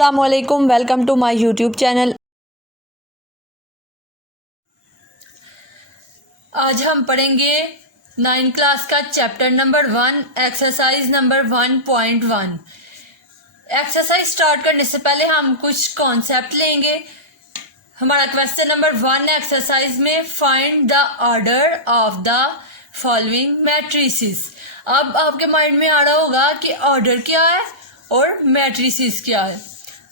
अस्सलाम वालेकुम, welcome to my YouTube channel. आज हम पढ़ेंगे 9 क्लास का chapter number 1 exercise number 1.1। Exercise start करने से पहले हम कुछ कॉन्सेप्ट लेंगे। हमारा क्वेश्चन नंबर 1 एक्सरसाइज में find the order of the following matrices. अब आपके माइंड में आ रहा होगा कि ऑर्डर क्या है और मैट्रिसेस क्या है।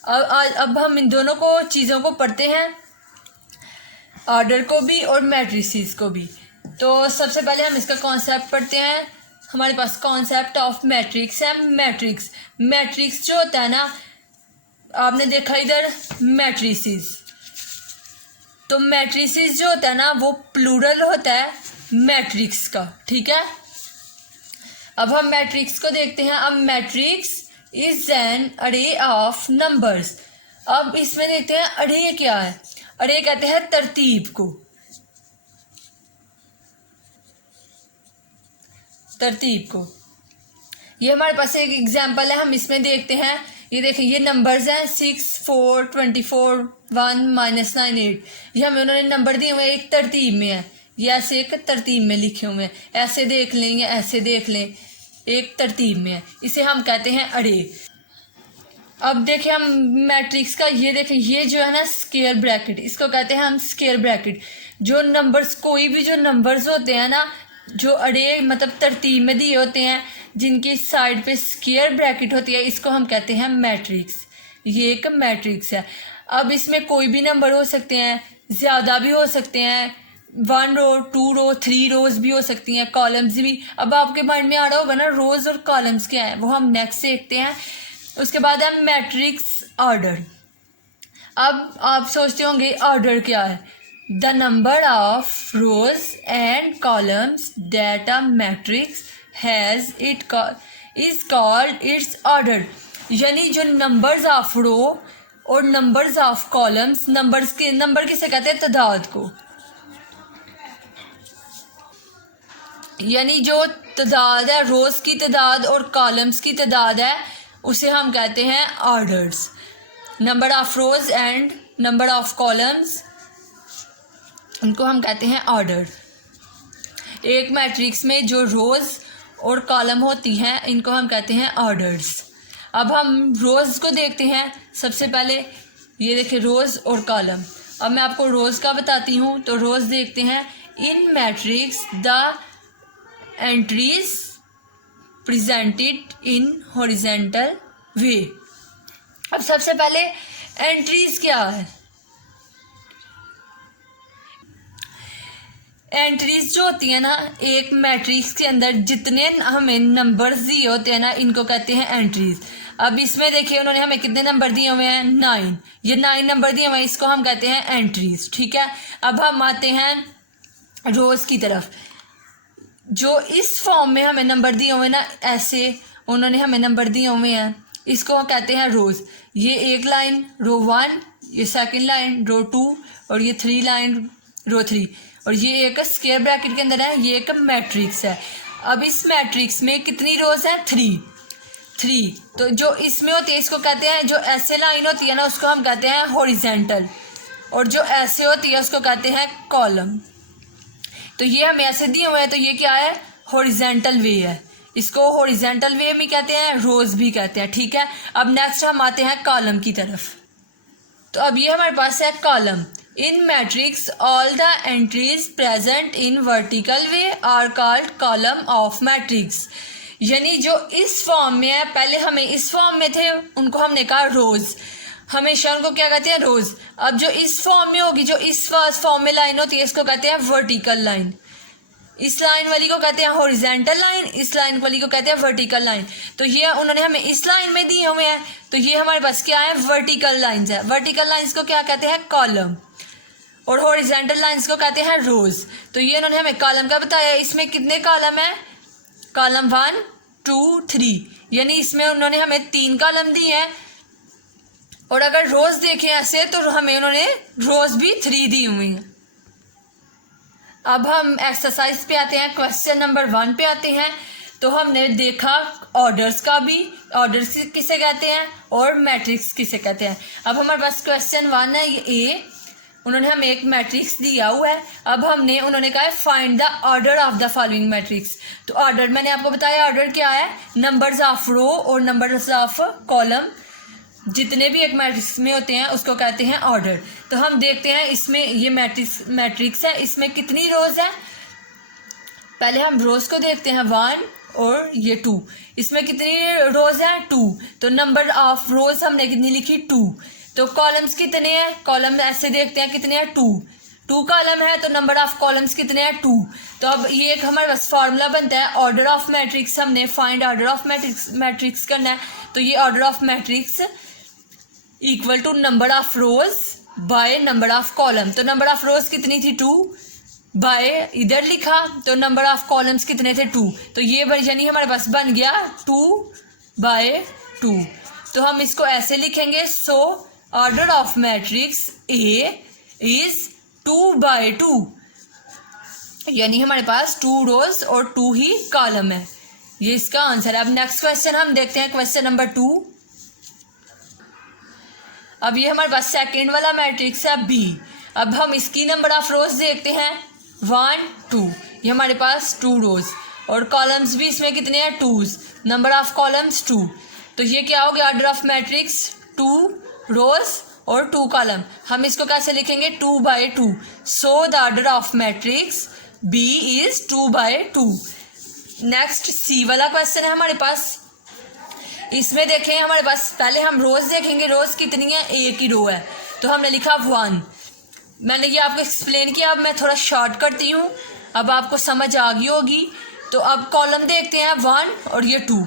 अब हम इन दोनों को चीज़ों को पढ़ते हैं, ऑर्डर को भी और मैट्रिसेस को भी। तो सबसे पहले हम इसका कॉन्सेप्ट पढ़ते हैं। हमारे पास कॉन्सेप्ट ऑफ मैट्रिक्स है। मैट्रिक्स जो होता है ना, आपने देखा इधर मैट्रिसेस, तो मैट्रिसेस जो होता है ना वो प्लूरल होता है मैट्रिक्स का, ठीक है। अब हम मैट्रिक्स को देखते हैं। अब मैट्रिक्स इज एन अरे ऑफ नंबर्स। अब इसमें देखते हैं अरे क्या है। अरे कहते हैं तरतीब को। ये हमारे पास एक एग्जांपल है, हम इसमें देखते हैं। ये देखिए, ये नंबर्स हैं 6, 4, 24, 1, -9, 8। ये हमें उन्होंने नंबर दिए हुए एक तरतीब में है। ये ऐसे एक तरतीब में लिखे हुए हैं, ऐसे देख लें या ऐसे देख लें, एक तरतीब में है। इसे हम कहते हैं अरे। अब देखें हम मैट्रिक्स का, ये देखें, ये जो है ना स्क्वायर ब्रैकेट, इसको कहते हैं हम स्क्वायर ब्रैकेट। जो नंबर्स, कोई भी जो नंबर्स होते हैं ना, जो अरे मतलब तरतीब में दिए होते हैं, जिनकी साइड पे स्क्वायर ब्रैकेट होती है, इसको हम कहते हैं मैट्रिक्स। ये एक मैट्रिक्स है। अब इसमें कोई भी नंबर हो सकते हैं, ज़्यादा भी हो सकते हैं, 1 रो, 2 रो, 3 रोज भी हो सकती हैं, कॉलम्स भी। अब आपके माइंड में आ रहा होगा ना रोज और कॉलम्स क्या है, वो हम नेक्स्ट देखते हैं। उसके बाद है मैट्रिक्स ऑर्डर। अब आप सोचते होंगे ऑर्डर क्या है। The number of rose and columns that a matrix has is called its order. यानी जो नंबर्स ऑफ रो और नंबर्स ऑफ कॉलम्स, नंबर किसे कहते हैं, तादाद को। यानी जो तादाद है, रोज की तादाद और कॉलम्स की तादाद है, उसे हम कहते हैं orders. Number of rose and number of columns, उनको हम कहते हैं ऑर्डर। एक मैट्रिक्स में जो रोज और कॉलम होती हैं, इनको हम कहते हैं ऑर्डर्स। अब हम रोज को देखते हैं। सबसे पहले ये देखिए, रोज और कॉलम। अब मैं आपको रोज का बताती हूँ। तो रोज देखते हैं। In matrix the entries presented in horizontal way. अब सबसे पहले एंट्रीज क्या है। एंट्रीज जो होती है ना, एक मैट्रिक्स के अंदर जितने हमें नंबर्स दिए होते हैं ना, इनको कहते हैं एंट्रीज। अब इसमें देखिए उन्होंने हमें कितने नंबर दिए हुए हैं, 9। ये 9 नंबर दिए हुए हैं, इसको हम कहते हैं एंट्रीज, ठीक है। अब हम आते हैं रोज की तरफ। जो इस फॉर्म में हमें नंबर दिए हुए ना, ऐसे उन्होंने हमें नंबर दिए हुए हैं, इसको कहते हैं रोज। ये एक लाइन रो 1, ये सेकंड लाइन रो 2, और ये 3 लाइन रो 3, और ये एक स्क्वायर ब्रैकेट के अंदर है। ये एक मैट्रिक्स है। अब इस मैट्रिक्स में कितनी रोज हैं, 3। तो जो इसमें होती है, इसको कहते हैं, जो ऐसे लाइन होती है ना, उसको हम कहते हैं हॉरिजेंटल, और जो ऐसे होती है उसको कहते हैं कॉलम। तो ये हमें ऐसे दिए हुए हैं, तो ये क्या है, हॉरिजेंटल वे है। इसको हॉरिजेंटल वे भी कहते हैं, रोज भी कहते हैं, ठीक है। अब नेक्स्ट हम आते हैं कॉलम की तरफ। तो अब ये हमारे पास है column. In matrix all the entries present in vertical way are called column of matrix. यानी जो इस फॉर्म में है, पहले हमें इस फॉर्म में थे, उनको हमने कहा रोज। हमेशा उनको क्या कहते हैं, रोज। अब जो इस फॉर्म में होगी, जो इस फॉर्म में लाइन होती है, इसको कहते हैं वर्टिकल लाइन। इस लाइन वाली को कहते हैं हॉरिजेंटल लाइन, इस लाइन वाली को कहते हैं वर्टिकल लाइन। तो ये उन्होंने हमें इस लाइन में दिए हुए हैं, तो ये हमारे पास क्या है, वर्टिकल लाइंस है। वर्टिकल लाइंस को क्या कहते हैं, कॉलम, और हॉरिजेंटल लाइंस को कहते हैं रोज। तो ये उन्होंने हमें कॉलम का बताया। इसमें कितने कॉलम है, कॉलम 1, 2, 3, यानी इसमें उन्होंने हमें 3 कॉलम दिए हैं। और अगर रोज देखें ऐसे, तो हमें उन्होंने रोज भी 3 दी हुई हैं। अब हम एक्सरसाइज पे आते हैं, क्वेश्चन नंबर 1 पे आते हैं। तो हमने देखा ऑर्डर्स का भी, ऑर्डर्स किसे कहते हैं और मैट्रिक्स किसे कहते हैं। अब हमारे पास क्वेश्चन 1 है, ये ए, उन्होंने हमें एक मैट्रिक्स दिया हुआ है। अब उन्होंने कहा है find the order of the following matrix. तो ऑर्डर मैंने आपको बताया ऑर्डर क्या है, नंबर्स ऑफ रो और नंबर्स ऑफ कॉलम जितने भी एक मैट्रिक्स में होते हैं उसको कहते हैं ऑर्डर। तो हम देखते हैं इसमें ये मैट्रिक्स है, इसमें कितनी रोज है। पहले हम रोज को देखते हैं 1 और ये 2, इसमें कितनी रोज है 2। तो नंबर ऑफ रोज हमने कितनी लिखी 2। तो कॉलम्स कितने हैं, कॉलम ऐसे देखते हैं कितने हैं 2 कॉलम है, तो नंबर ऑफ कॉलम्स कितने हैं 2। तो अब ये एक हमारे पास फार्मूला बनता है ऑर्डर ऑफ मैट्रिक्स, हमने फाइंड ऑर्डर ऑफ मैट्रिक्स करना है। तो ये order of matrix equal to number of rows by number of column. तो नंबर ऑफ रोज कितनी थी 2 बाय इधर लिखा, तो नंबर ऑफ कॉलम्स कितने थे 2। तो ये यानी हमारे पास बन गया 2/2। तो हम इसको ऐसे लिखेंगे, so order of matrix A is 2/2, यानी हमारे पास 2 रोज और 2 ही कॉलम है। ये इसका आंसर है। अब नेक्स्ट क्वेश्चन हम देखते हैं, क्वेश्चन नंबर 2। अब ये हमारे पास सेकेंड वाला मैट्रिक्स है बी। अब हम इसकी नंबर ऑफ रोज देखते हैं 1 2, ये हमारे पास 2 रोज और कॉलम्स भी इसमें कितने हैं 2s, नंबर ऑफ कॉलम्स 2। तो ये क्या हो गया ऑर्डर ऑफ मैट्रिक्स 2 रोज और 2 कॉलम। हम इसको कैसे लिखेंगे 2/2। So the order of matrix B is 2/2। Next C वाला क्वेश्चन है हमारे पास। इसमें देखें हमारे पास पहले हम रोज देखेंगे, रोज कितनी है, एक ही रो है, तो हमने लिखा 1। मैंने ये आपको एक्सप्लेन किया, अब मैं थोड़ा शॉर्ट करती हूँ, अब आपको समझ आ गई होगी। तो अब कॉलम देखते हैं 1 और ये 2,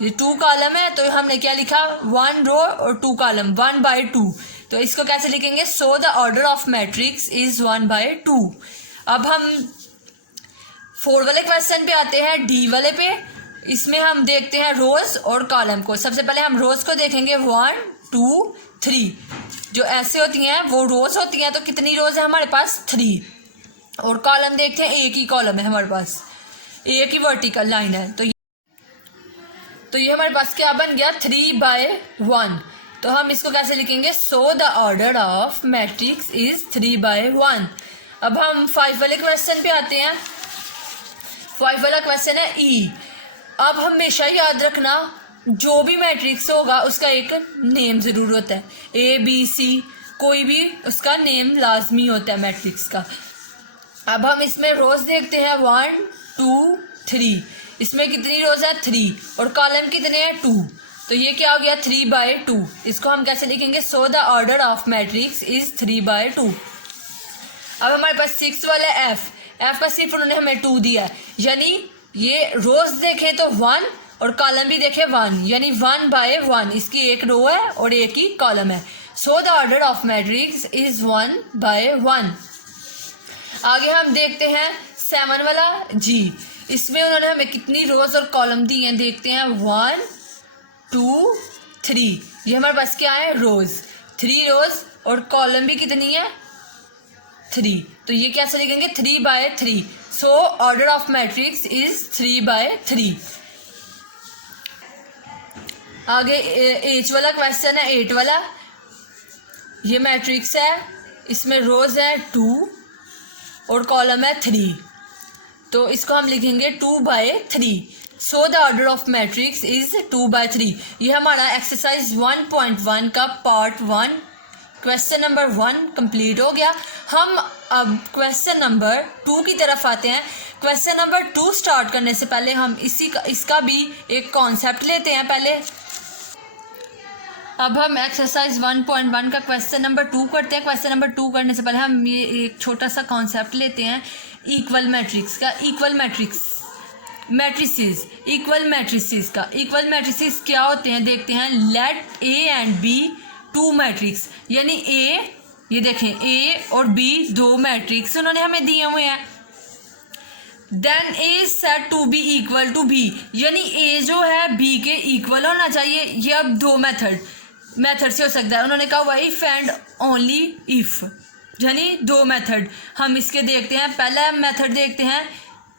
ये 2 कॉलम है, तो हमने क्या लिखा 1 रो और 2 कॉलम 1/2। तो इसको कैसे लिखेंगे, सो the order of matrix is 1/2। अब हम 4 वाले क्वेश्चन पे आते हैं, डी वाले पे। इसमें हम देखते हैं रोज और कॉलम को। सबसे पहले हम रोज को देखेंगे 1 2 3, जो ऐसे होती हैं वो रोज होती हैं। तो कितनी रोज है हमारे पास 3, और कॉलम देखते हैं एक ही कॉलम है हमारे पास, एक ही वर्टिकल लाइन है। तो ये हमारे पास क्या बन गया 3/1। तो हम इसको कैसे लिखेंगे, सो the order of matrix is 3/1। अब हम 5 वाले क्वेश्चन पे आते हैं। 5 वाला क्वेश्चन है ई। अब हमेशा याद रखना जो भी मैट्रिक्स होगा उसका एक नेम ज़रूर होता है, ABC, कोई भी उसका नेम लाजमी होता है मैट्रिक्स का। अब हम इसमें रोज देखते हैं 1 2 3, इसमें कितनी रोज है 3 और कॉलम कितने हैं 2। तो ये क्या हो गया 3/2। इसको हम कैसे लिखेंगे, सो the order of matrix is 3/2। अब हमारे पास 6 वाला एफ का सिर्फ उन्होंने हमें 2 दिया है, यानी ये रोज देखें तो 1 और कॉलम भी देखें 1, यानी 1/1। इसकी एक रो है और एक ही कॉलम है। सो the order of matrix is 1/1। आगे हम देखते हैं 7 वाला जी। इसमें उन्होंने हमें कितनी रोज और कॉलम दी हैं, देखते हैं 1 2 3। ये हमारे पास क्या है रोज, 3 रोज और कॉलम भी कितनी है 3। तो ये कैसे लिखेंगे 3/3। So order of matrix is 3/3। आगे एच वाला क्वेश्चन है 8 वाला। ये मैट्रिक्स है, इसमें रोज है 2 और कॉलम है 3। तो इसको हम लिखेंगे 2/3। सो the order of matrix is 2/3। ये हमारा एक्सरसाइज 1.1 का पार्ट 1 क्वेश्चन नंबर 1 कंप्लीट हो गया। हम अब क्वेश्चन नंबर 2 की तरफ आते हैं। क्वेश्चन नंबर 2 स्टार्ट करने से पहले हम इसका भी एक कॉन्सेप्ट लेते हैं पहले। अब हम एक्सरसाइज 1.1 का क्वेश्चन नंबर 2 करते हैं। क्वेश्चन नंबर 2 करने से पहले हम ये एक छोटा सा कॉन्सेप्ट लेते हैं इक्वल मैट्रिक्स का। इक्वल मैट्रिसेस का इक्वल मैट्रिसेस क्या होते हैं देखते हैं। Let A and B 2 matrix, यानी ए, ये देखें ए और बी 2 मैट्रिक्स उन्होंने हमें दिए हुए हैं। Then A set to B equal to B, यानी ए जो है बी के इक्वल होना चाहिए। ये अब 2 मेथड से हो सकता है। उन्होंने कहा हुआ इफ एंड ओनली इफ, यानी 2 मेथड हम इसके देखते हैं। पहला मेथड देखते हैं,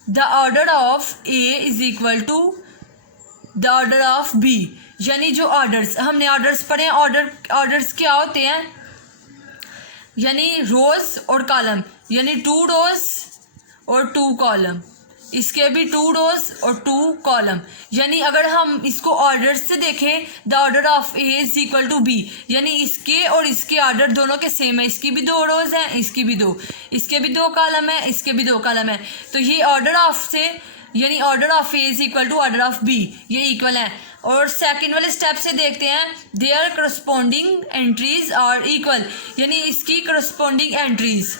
the order of A is equal to the order of B, यानी जो ऑर्डर्स हमने ऑर्डर्स पढ़े हैं, ऑर्डर्स क्या होते हैं, यानी रोज और कॉलम, यानी 2 रोज और 2 कॉलम, इसके भी 2 रोज और 2 कॉलम। यानी अगर हम इसको ऑर्डर से देखें, the order of A is equal to B, यानी इसके और इसके ऑर्डर दोनों के सेम है, इसकी भी 2 रोज हैं, इसकी भी 2, इसके भी 2 कॉलम है, इसके भी 2 कॉलम है। तो ये ऑर्डर ऑफ से, यानी order of A is equal to order of B, ये इक्वल है। और सेकंड वाले स्टेप से देखते हैं, their corresponding entries are equal, यानी इसकी करस्पॉन्डिंग एंट्रीज,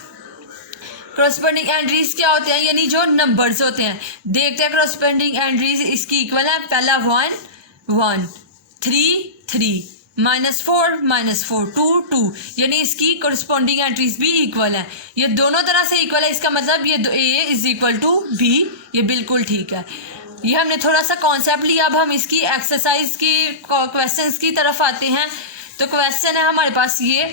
करस्पॉन्डिंग एंट्रीज क्या होते हैं, यानी जो नंबर्स होते हैं। देखते हैं करस्पॉन्डिंग एंट्रीज इसकी इक्वल है, पहला 1 1 3 3 -4 -4 2 2, यानी इसकी करस्पॉन्डिंग एंट्रीज भी इक्वल है। ये दोनों तरह से इक्वल है, इसका मतलब ये ए इज इक्वल टू बी, ये बिल्कुल ठीक है। ये हमने थोड़ा सा कॉन्सेप्ट लिया, अब हम इसकी एक्सरसाइज की क्वेश्चंस की तरफ आते हैं। तो क्वेश्चन है हमारे पास ये,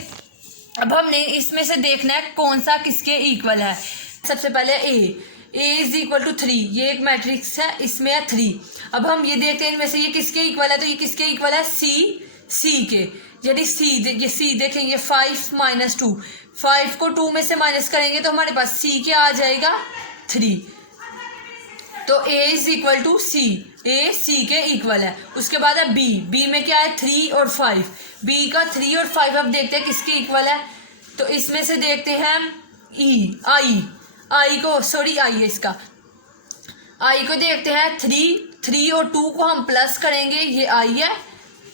अब हमने इसमें से देखना है कौन सा किसके इक्वल है। सबसे पहले ए इज इक्वल टू 3, ये एक मैट्रिक्स है, इसमें है 3। अब हम ये देखते हैं इनमें से ये किसके इक्वल है, तो ये किसके इक्वल है, सी के। यदि सी देखेंगे 5 - 2, 5 को 2 में से माइनस करेंगे तो हमारे पास सी के आ जाएगा 3। तो ए इज इक्वल टू सी, ए सी के इक्वल है। उसके बाद है बी में क्या है, 3 और 5, बी का 3 और 5 अब देखते हैं किसके इक्वल है। तो इसमें से देखते हैं आई है इसका, आई को देखते हैं, 3 और 2 को हम प्लस करेंगे, ये आई है।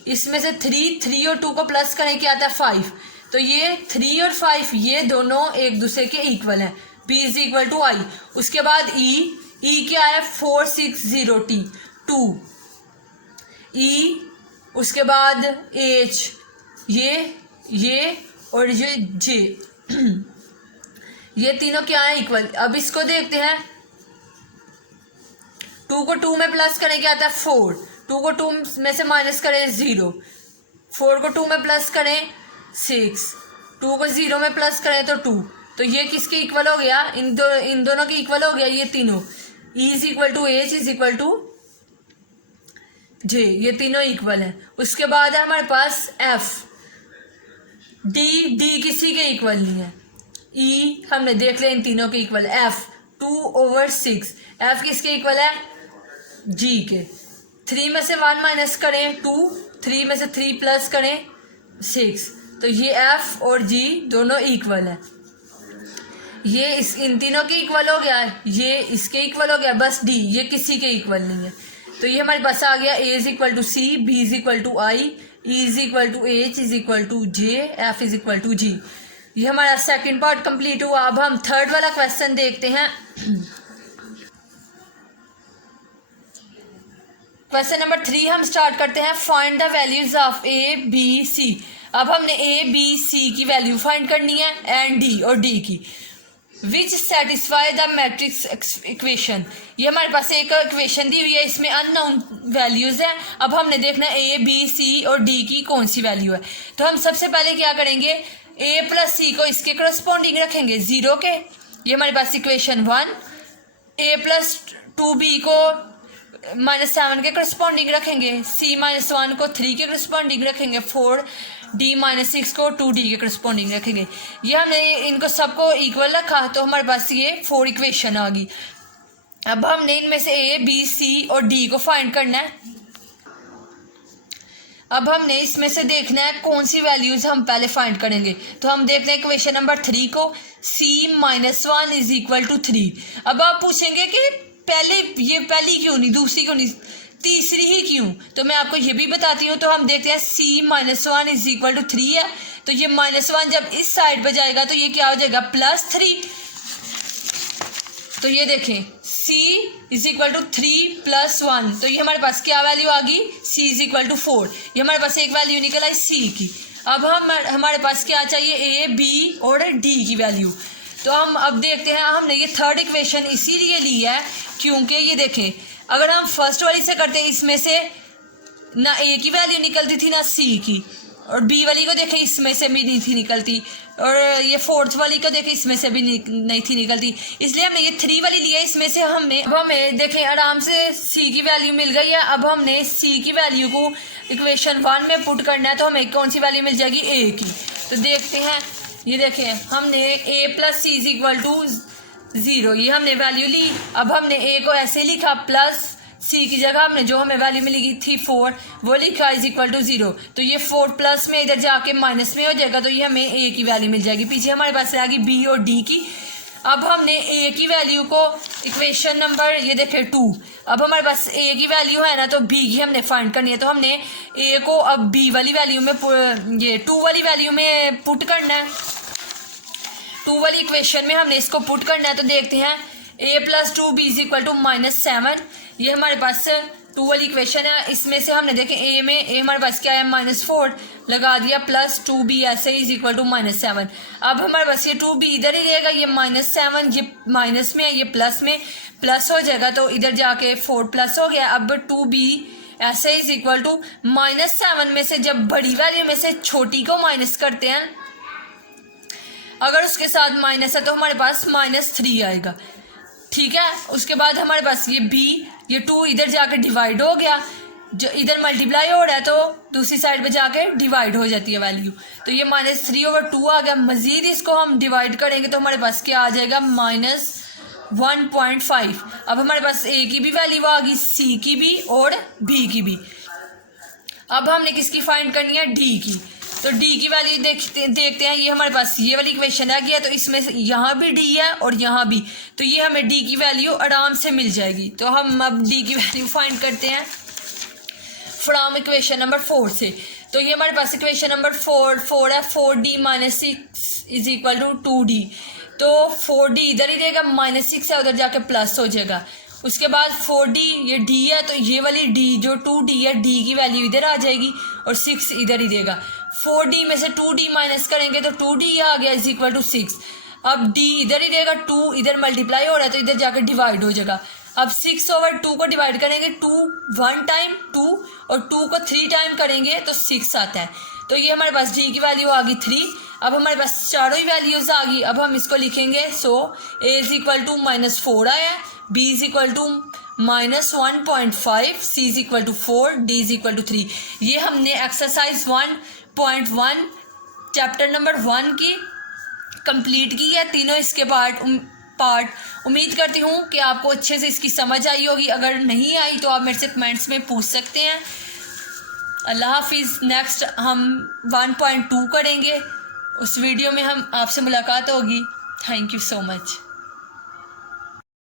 इसमें से 3 और 2 को प्लस करें क्या आता है, 5। तो ये 3 और 5 ये दोनों एक दूसरे के इक्वल हैं, बी इज इक्वल टू आई। उसके बाद ई क्या है, 460T 2 ई। उसके बाद एच ये और ये जे ये तीनों क्या है, इक्वल। अब इसको देखते हैं, 2 को 2 में प्लस करें क्या आता है, 4, 2 को 2 में से माइनस करें 0, 4 को 2 में प्लस करें 6, 2 को 0 में प्लस करें तो 2। तो ये किसके इक्वल हो गया, इन दोनों के इक्वल हो गया ये तीनों। E is equal to H is equal to J, ये तीनों इक्वल है। उसके बाद है हमारे पास एफ, डी किसी के इक्वल नहीं है। ई हमने देख लिया इन तीनों के इक्वल। एफ 2/6, एफ किसके इक्वल है, जी के। 3 में से 1 माइनस करें 2, 3 में से 3 प्लस करें 6। तो ये एफ और जी दोनों इक्वल है। ये इन तीनों के इक्वल हो गया, ये इसके इक्वल हो गया, बस डी ये किसी के इक्वल नहीं है। तो ये हमारे पास आ गया, A is equal to C, B is equal to I, E is equal to H is equal to J, F is equal to G. ये हमारा सेकंड पार्ट कंप्लीट हुआ। अब हम थर्ड वाला क्वेश्चन देखते हैं। क्वेश्चन नंबर 3 हम start करते हैं, find the values of A B C. अब हमने ए बी सी की वैल्यू फाइंड करनी है एंड डी और डी की, विच सेटिस्फाई द मैट्रिक्स इक्वेशन। ये हमारे पास एक इक्वेशन दी हुई है, इसमें अननोन वैल्यूज हैं। अब हमने देखना है ए बी सी और डी की कौन सी वैल्यू है। तो हम सबसे पहले क्या करेंगे, ए प्लस सी को इसके करस्पॉन्डिंग रखेंगे 0 के, ये हमारे पास इक्वेशन 1। ए प्लस 2b को -7 के करस्पॉन्डिंग रखेंगे, c -1 को 3 के करस्पॉन्डिंग रखेंगे, 4d -6 को 2d के करस्पॉन्डिंग रखेंगे। ये हमने इनको सबको इक्वल रखा तो हमारे पास ये 4 इक्वेशन आ गई। अब हमने इनमें से a b c और d को फाइंड करना है। अब हमने इसमें से देखना है कौन सी वैल्यूज हम पहले फाइंड करेंगे। तो हम देखते हैं इक्वेशन नंबर 3 को, c -1 इज इक्वल टू 3। अब आप पूछेंगे कि पहली क्यों नहीं, दूसरी क्यों नहीं, तीसरी ही क्यों? तो मैं आपको ये भी बताती हूँ। तो हम देखते हैं c -1 इज इक्वल टू 3 है, तो ये -1 जब इस साइड पे जाएगा तो ये क्या हो जाएगा, +3। तो ये देखें c इज इक्वल टू 3 + 1, तो ये हमारे पास क्या वैल्यू आ गई, c इज इक्वल टू 4। ये हमारे पास एक वैल्यू निकल आई c की। अब हमारे पास क्या चाहिए, a b और d की वैल्यू। तो हम अब देखते हैं, हमने ये थर्ड इक्वेशन इसीलिए ली है क्योंकि ये देखें, अगर हम फर्स्ट वाली से करते हैं, इसमें से ना a की वैल्यू निकलती थी ना c की, और बी वाली को देखें इसमें से भी नहीं थी निकलती, और ये फोर्थ वाली को देखें इसमें से भी नहीं थी निकलती, इसलिए हमने ये 3 वाली लिया। इसमें से हमें देखें आराम से सी की वैल्यू मिल गई है। अब हमने सी की वैल्यू को इक्वेशन 1 में पुट करना है, तो हमें कौन सी वैल्यू मिल जाएगी, ए की। तो देखते हैं, ये देखें हमने a plus C is equal to 0, ये हमने वैल्यू ली। अब हमने a को ऐसे लिखा, प्लस सी की जगह हमने जो हमें वैल्यू मिलेगी थी 4 वो लिखा इज इक्वल टू 0। तो ये 4 प्लस में इधर जाके माइनस में हो जाएगा, तो ये हमें a की वैल्यू मिल जाएगी। पीछे हमारे पास रहेगी b और d की। अब हमने a की वैल्यू को इक्वेशन नंबर ये देखें 2, अब हमारे पास a की वैल्यू है ना, तो b की हमने फाइंड करनी है। तो हमने a को अब b वाली वैल्यू में ये 2 वाली वैल्यू में पुट करना है, 2 वाली इक्वेशन में हमने इसको पुट करना है। तो देखते हैं a plus 2b is equal to -7, ये हमारे पास 2 वाली इक्वेशन है। इसमें से हमने देखें a हमारे पास क्या है -4 लगा दिया, प्लस 2b ऐसे इज इक्वल टू -7। अब हमारे पास ये 2b इधर ही रहेगा, ये -7 ये माइनस में है, ये प्लस में प्लस हो जाएगा, तो इधर जाके 4 प्लस हो गया। अब 2b ऐसे इज इक्वल टू -7 में से जब बड़ी वैल्यू में से छोटी को माइनस करते हैं, अगर उसके साथ माइनस है तो हमारे पास -3 आएगा, ठीक है। उसके बाद हमारे पास ये b, ये 2 इधर जाकर डिवाइड हो गया, जो इधर मल्टीप्लाई हो रहा है तो दूसरी साइड पे जाके डिवाइड हो जाती है वैल्यू, तो ये -3/2 आ गया। मजीद इसको हम डिवाइड करेंगे तो हमारे पास क्या आ जाएगा, -1.5। अब हमारे पास a की भी वैल्यू आ गई, c की भी और b की भी। अब हमने किसकी फाइंड करनी है, d की। तो d की वैल्यू देखते हैं, ये हमारे पास ये वाली इक्वेशन आ गया, तो इसमें यहाँ भी d है और यहाँ भी, तो ये हमें d की वैल्यू आराम से मिल जाएगी। तो हम अब d की वैल्यू फाइंड करते हैं फ्रॉम इक्वेशन नंबर 4 से। तो ये हमारे पास इक्वेशन नंबर 4 है, 4d minus 6 is equal to 2d। तो 4d इधर ही रहेगा, -6 है उधर जाके प्लस हो जाएगा। उसके बाद 4d ये d है, तो ये वाली d जो 2d है, d की वैल्यू इधर आ जाएगी और 6 इधर ही देगा। 4d में से 2d माइनस करेंगे तो 2d आ गया इज इक्वल टू 6। अब d इधर ही रहेगा, 2 इधर मल्टीप्लाई हो रहा है तो इधर जाकर डिवाइड हो जाएगा। अब 6/2 को डिवाइड करेंगे, 2 1 टाइम 2 और 2 को 3 टाइम करेंगे तो 6 आता है। तो ये हमारे पास d की वैल्यू आ गई 3। अब हमारे पास चारों ही वैल्यूज आ गई। अब हम इसको लिखेंगे, so a is equal to -4 आया, b is equal to -1.5, c is equal to 4, d is equal to 3। ये हमने एक्सरसाइज 1.1 चैप्टर नंबर 1 की कंप्लीट की है, तीनों इसके पार्ट। उम्मीद करती हूँ कि आपको अच्छे से इसकी समझ आई होगी। अगर नहीं आई तो आप मेरे से कमेंट्स में पूछ सकते हैं। अल्लाह हाफिज़। नेक्स्ट हम 1.2 करेंगे, उस वीडियो में हम आपसे मुलाकात होगी। Thank you so much.